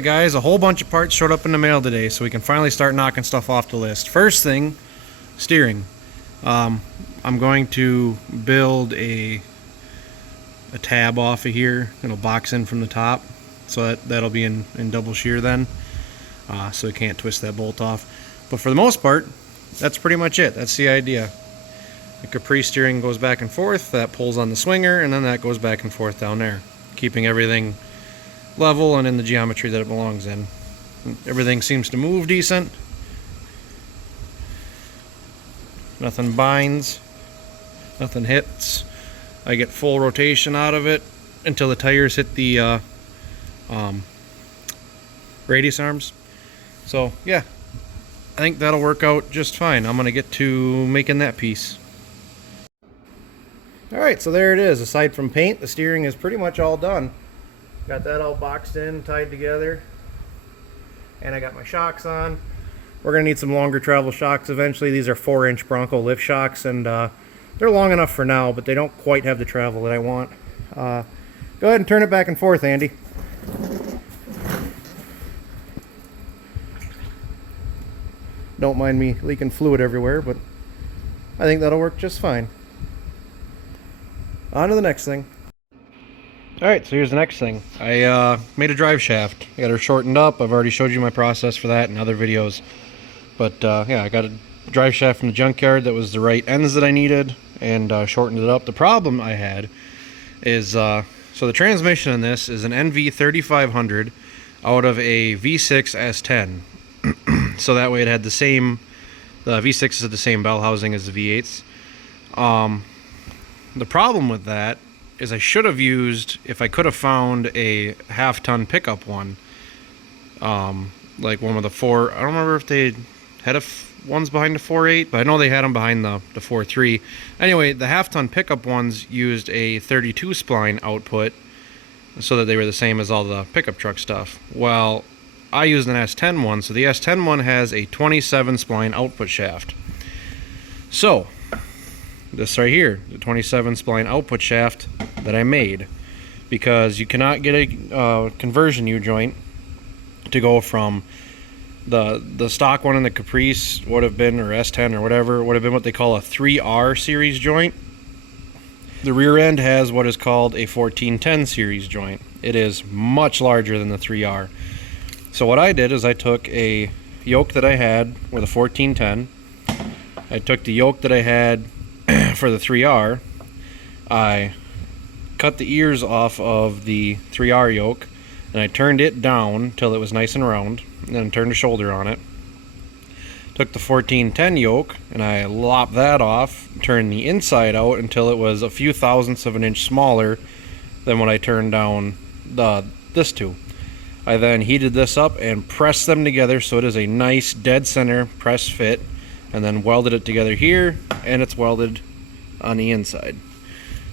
Alright guys, a whole bunch of parts showed up in the mail today, so we can finally start knocking stuff off the list. First thing, steering. I'm going to build a tab off of here. It'll box in from the top, so that'll be in double shear then, so we can't twist that bolt off. But for the most part, that's pretty much it. That's the idea. The caprice steering goes back and forth, that pulls on the swinger, and then that goes back and forth down there, keeping everything level and in the geometry that it belongs in. Everything seems to move decent. Nothing binds, nothing hits. I get full rotation out of it until the tires hit the radius arms. So yeah, I think that'll work out just fine. I'm gonna get to making that piece. Alright, so there it is. Aside from paint, the steering is pretty much all done. Got that all boxed in, tied together, and I got my shocks on. We're going to need some longer travel shocks eventually. These are 4-inch Bronco lift shocks, and they're long enough for now, but they don't quite have the travel that I want. Go ahead and turn it back and forth, Andy. Don't mind me leaking fluid everywhere, but I think that'll work just fine. On to the next thing. Alright, so here's the next thing. I made a drive shaft. I got her shortened up. I've already showed you my process for that in other videos. But yeah, I got a drive shaft from the junkyard that was the right ends that I needed, and shortened it up. The problem I had is, so the transmission in this is an NV 3500 out of a V6 S10. So that way it had the same, the V6 is the same bell housing as the V8s. The problem with that is I should have used, if I could have found a half-ton pickup one, like one with a 4, I don't remember if they had ones behind the 4.8, but I know they had them behind the 4.3. Anyway, the half-ton pickup ones used a 32 spline output so that they were the same as all the pickup truck stuff. Well, I used an S10 one, so the S10 one has a 27 spline output shaft. So this right here, the 27 spline output shaft that I made, because you cannot get a conversion U-joint to go from the stock one in the Caprice would have been, or S10 or whatever, would have been what they call a 3R series joint. The rear end has what is called a 1410 series joint. It is much larger than the 3R. So what I did is I took a yoke that I had with a 1410. I took the yoke that I had for the 3R. I cut the ears off of the 3R yoke, and I turned it down till it was nice and round, and then turned a shoulder on it. Took the 1410 yoke and I lopped that off, turned the inside out until it was a few thousandths of an inch smaller than what I turned down this to. I then heated this up and pressed them together so it is a nice dead center press fit, and then welded it together here, and it's welded on the inside.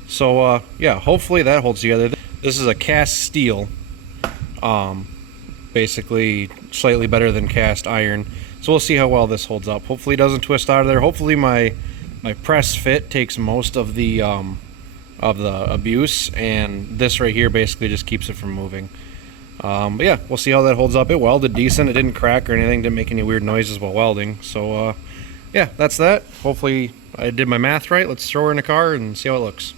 So yeah, hopefully that holds together. This is a cast steel, basically slightly better than cast iron, so we'll see how well this holds up. Hopefully it doesn't twist out of there. Hopefully my press fit takes most of the abuse, and this right here basically just keeps it from moving. But yeah, we'll see how that holds up. It welded decent. It didn't crack or anything, didn't make any weird noises while welding. So yeah, that's that. Hopefully I did my math right. Let's throw her in the car and see how it looks.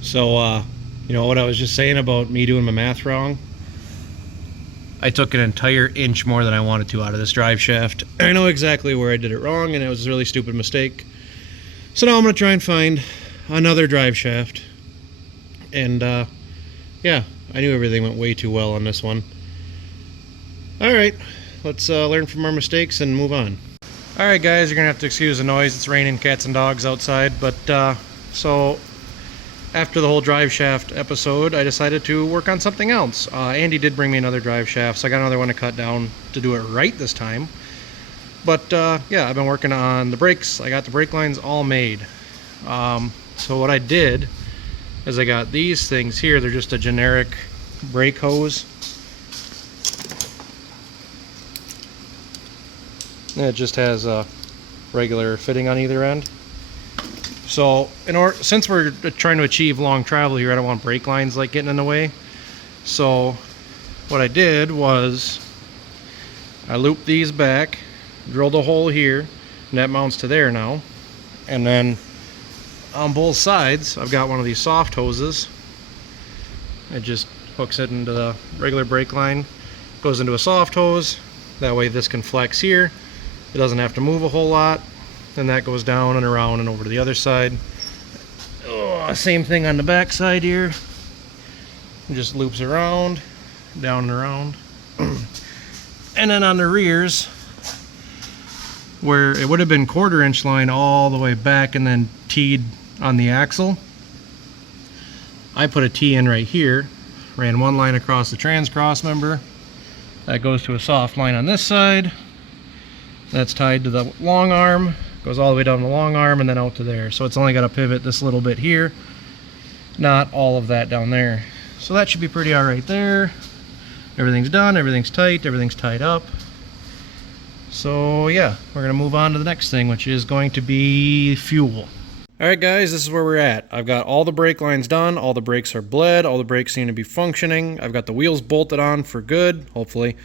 So you know what I was just saying about me doing my math wrong? I took an entire inch more than I wanted to out of this drive shaft. I know exactly where I did it wrong, and it was a really stupid mistake. So now I'm going to try and find another drive shaft. And yeah, I knew everything went way too well on this one. Alright, let's learn from our mistakes and move on. Alright guys, you're going to have to excuse the noise. It's raining cats and dogs outside. But so after the whole drive shaft episode, I decided to work on something else. Andy did bring me another drive shaft, so I got another one to cut down to do it right this time. But yeah, I've been working on the brakes. I got the brake lines all made. So what I did is I got these things here. They're just a generic brake hose. And it just has a regular fitting on either end. So since we're trying to achieve long travel here, I don't want brake lines like getting in the way. So what I did was I looped these back, drilled a hole here, and that mounts to there now. And then on both sides, I've got one of these soft hoses. It just hooks it into the regular brake line, goes into a soft hose. That way this can flex here. It doesn't have to move a whole lot. Then that goes down and around and over to the other side. Oh, same thing on the back side here. It just loops around, down and around. And then on the rears, where it would have been 1/4 inch line all the way back and then teed on the axle, I put a T in right here, ran one line across the trans cross member. That goes to a soft line on this side. That's tied to the long arm, goes all the way down the long arm and then out to there. So it's only got to pivot this little bit here, not all of that down there. So that should be pretty all right there. Everything's done, everything's tight, everything's tied up. So yeah, we're gonna move on to the next thing, which is going to be fuel. All right guys, this is where we're at. I've got all the brake lines done, all the brakes are bled, all the brakes seem to be functioning. I've got the wheels bolted on for good, hopefully.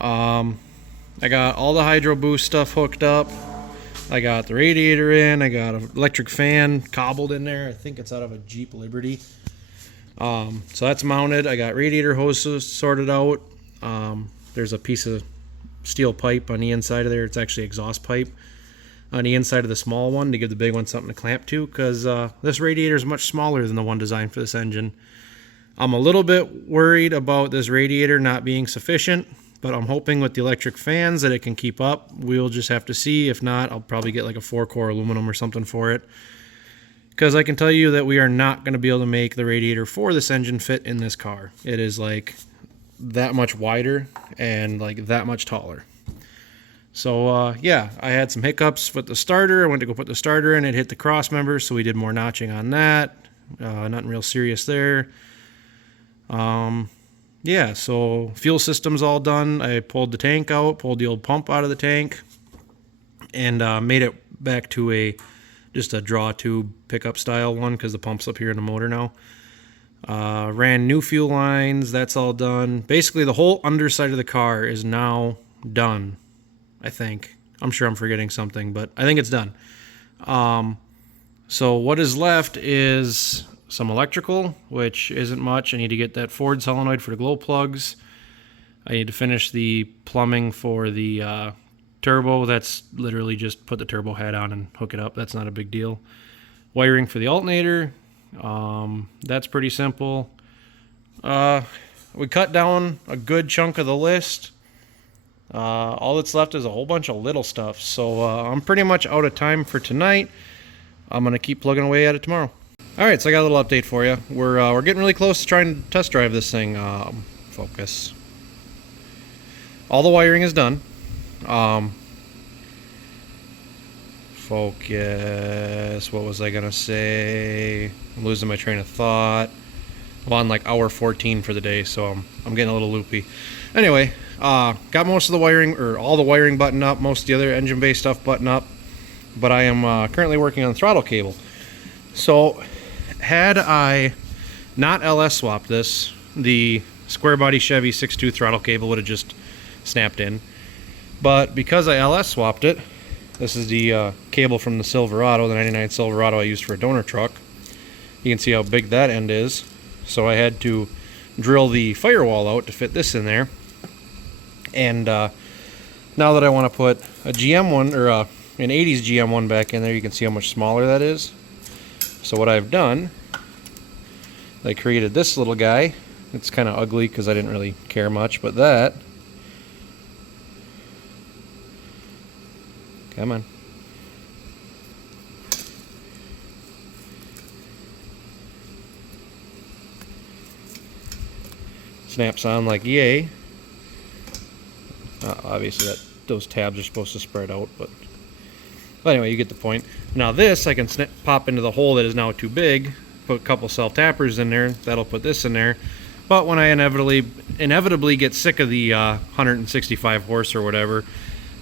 I got all the hydro boost stuff hooked up. I got the radiator in, I got an electric fan cobbled in there. I think it's out of a Jeep Liberty. So that's mounted. I got radiator hoses sorted out. There's a piece of steel pipe on the inside of there. It's actually exhaust pipe on the inside of the small one to give the big one something to clamp to, because this radiator is much smaller than the one designed for this engine. I'm a little bit worried about this radiator not being sufficient, but I'm hoping with the electric fans that it can keep up. We'll just have to see. If not, I'll probably get like a 4-core aluminum or something for it, because I can tell you that we are not going to be able to make the radiator for this engine fit in this car. It is like that much wider and like that much taller. So yeah, I had some hiccups with the starter. I went to go put the starter in, it hit the cross member, so we did more notching on that. Nothing real serious there. Yeah, so fuel system's all done. I pulled the tank out, pulled the old pump out of the tank, and made it back to just a draw tube pickup style one, because the pump's up here in the motor now. Ran new fuel lines, that's all done. Basically the whole underside of the car is now done, I think. I'm sure I'm forgetting something, but I think it's done. So what is left is some electrical, which isn't much. I need to get that Ford solenoid for the glow plugs. I need to finish the plumbing for the turbo. That's literally just put the turbo head on and hook it up. That's not a big deal. Wiring for the alternator, that's pretty simple. We cut down a good chunk of the list. All that's left is a whole bunch of little stuff. So I'm pretty much out of time for tonight. I'm going to keep plugging away at it tomorrow. Alright, so I got a little update for you. We're getting really close to trying to test drive this thing. Focus. All the wiring is done. Focus. What was I gonna say? I'm losing my train of thought. I'm on like hour 14 for the day, so I'm getting a little loopy. Anyway, got most of the wiring, or all the wiring buttoned up, most of the other engine bay stuff buttoned up, but I am currently working on the throttle cable. So had I not LS swapped this, the square body Chevy 6.2 throttle cable would have just snapped in. But because I LS swapped it, this is the cable from the Silverado, the 99 Silverado I used for a donor truck. You can see how big that end is. So I had to drill the firewall out to fit this in there. And now that I want to put a GM one, or an 80s GM one back in there, you can see how much smaller that is. So what I've done, I created this little guy. It's kind of ugly because I didn't really care much, but that, come on, snaps on like yay. Obviously those tabs are supposed to spread out, but anyway, you get the point. Now this I can pop into the hole that is now too big, put a couple self-tappers in there, that'll put this in there. But when I inevitably get sick of the 165 horse or whatever,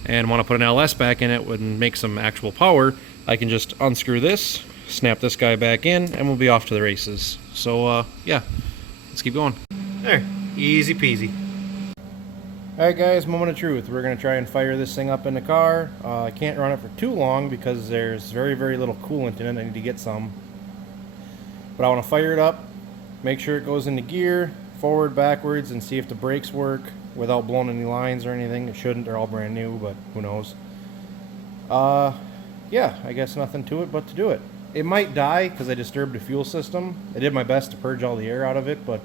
and want to put an LS back in it and make some actual power, I can just unscrew this, snap this guy back in, and we'll be off to the races. So yeah, let's keep going. There, easy peasy. Alright guys, moment of truth. We're going to try and fire this thing up in the car. I can't run it for too long because there's very little coolant in it. I need to get some. But I want to fire it up, make sure it goes into gear, forward, backwards, and see if the brakes work without blowing any lines or anything. It shouldn't, they're all brand new, but who knows. Yeah, I guess nothing to it but to do it. It might die because I disturbed the fuel system. I did my best to purge all the air out of it, but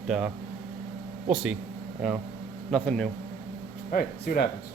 we'll see. You know, nothing new. Alright, see what happens.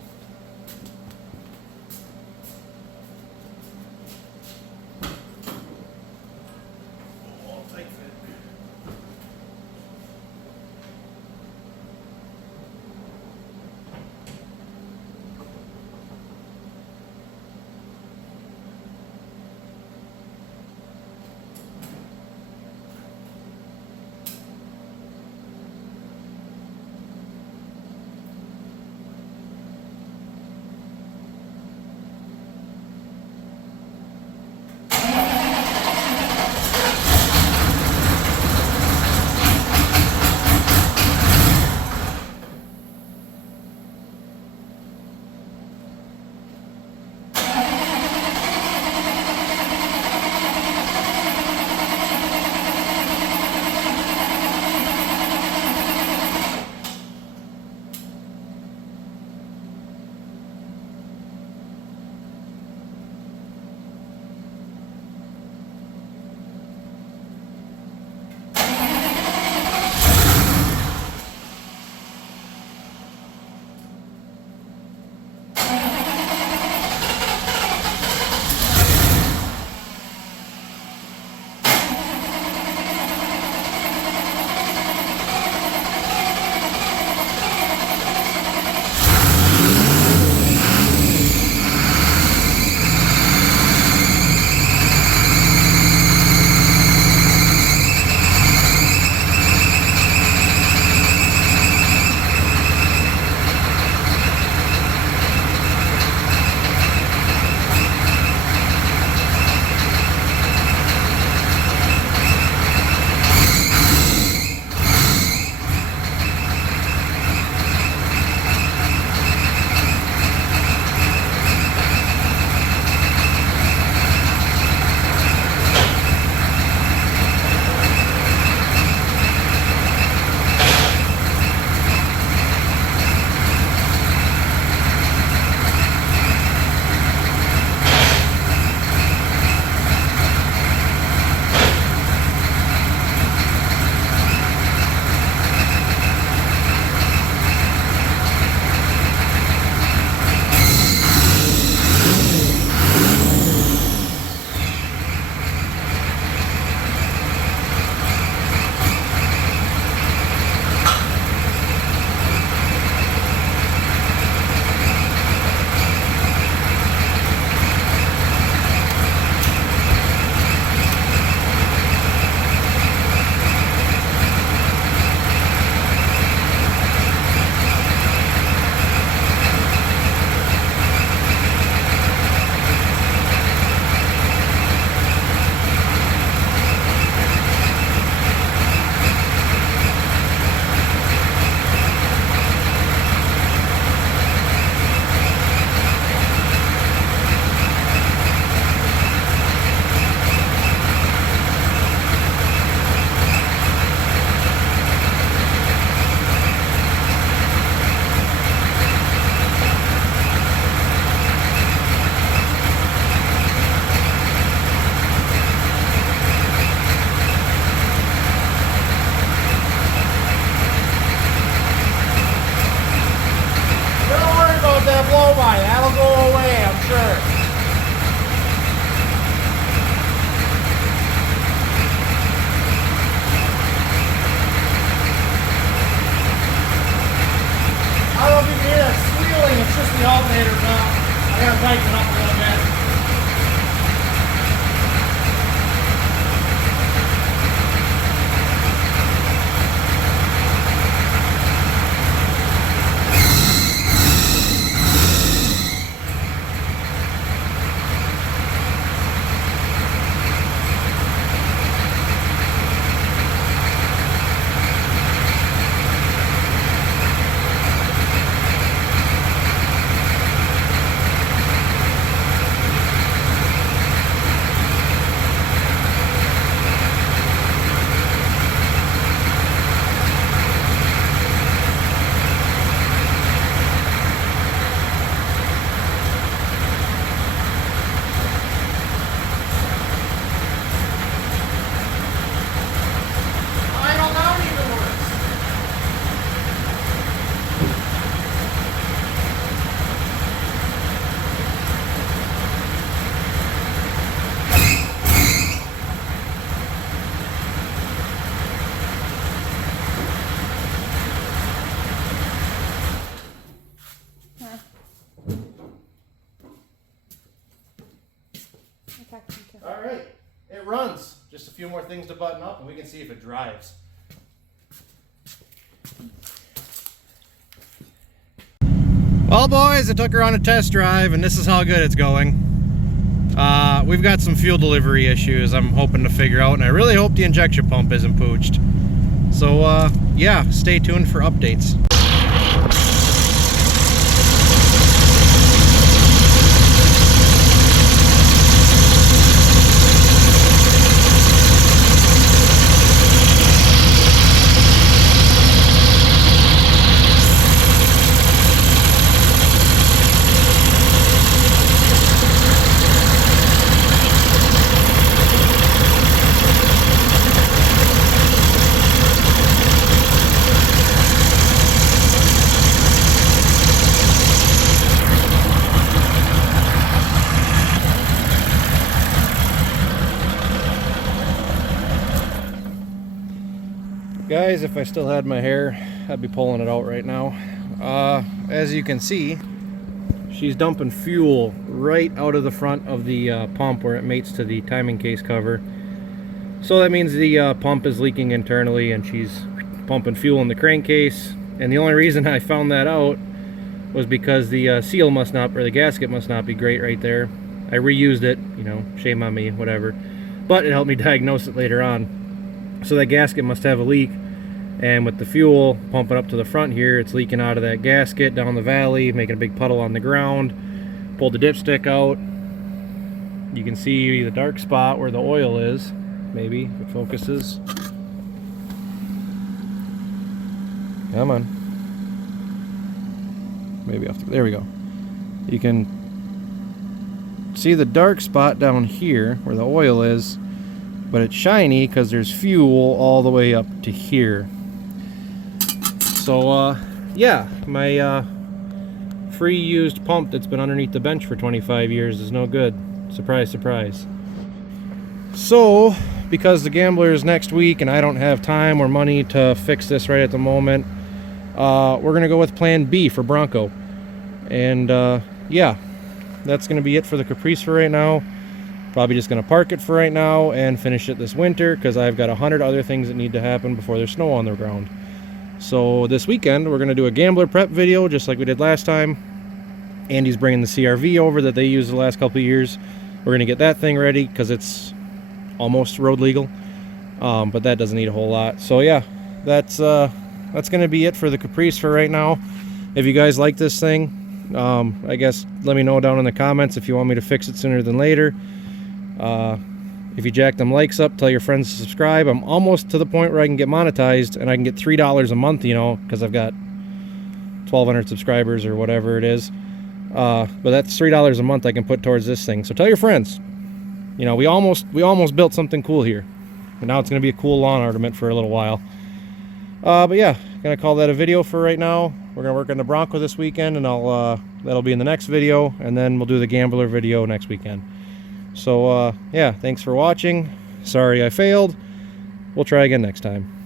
All right, it runs. Just a few more things to button up and we can see if it drives. Well, boys, I took her on a test drive and this is how good it's going. We've got some fuel delivery issues I'm hoping to figure out, and I really hope the injection pump isn't pooched. So, yeah, stay tuned for updates. Guys, if I still had my hair, I'd be pulling it out right now. As you can see, she's dumping fuel right out of the front of the pump where it mates to the timing case cover. So that means the pump is leaking internally and she's pumping fuel in the crankcase. And the only reason I found that out was because the seal must not, or the gasket must not be great right there. I reused it, you know, shame on me, whatever. But it helped me diagnose it later on. So that gasket must have a leak, and with the fuel pumping up to the front here, it's leaking out of that gasket down the valley, making a big puddle on the ground. Pulled the dipstick out. You can see the dark spot where the oil is, maybe, if it focuses. Come on. Maybe off the, there we go. You can see the dark spot down here where the oil is, but it's shiny because there's fuel all the way up to here. So yeah, my free used pump that's been underneath the bench for 25 years is no good. Surprise, surprise. So because the Gambler is next week and I don't have time or money to fix this right at the moment, we're gonna go with plan B for Bronco. And yeah, that's gonna be it for the Caprice for right now. Probably just gonna park it for right now and finish it this winter because I've got 100 other things that need to happen before there's snow on the ground. So this weekend we're gonna do a Gambler prep video just like we did last time. Andy's bringing the CRV over that they used the last couple of years. We're gonna get that thing ready because it's almost road legal, but that doesn't need a whole lot. So yeah, that's gonna be it for the Caprice for right now. If you guys like this thing, I guess let me know down in the comments if you want me to fix it sooner than later. If you jack them likes up, tell your friends to subscribe. I'm almost to the point where I can get monetized and I can get $3 a month, you know, because I've got 1,200 subscribers or whatever it is. But that's $3 a month I can put towards this thing. So tell your friends. You know, we almost built something cool here, and now it's going to be a cool lawn ornament for a little while. But yeah, gonna call that a video for right now. We're gonna work on the Bronco this weekend, and that'll be in the next video, and then we'll do the Gambler video next weekend. So yeah, thanks for watching. Sorry I failed. We'll try again next time.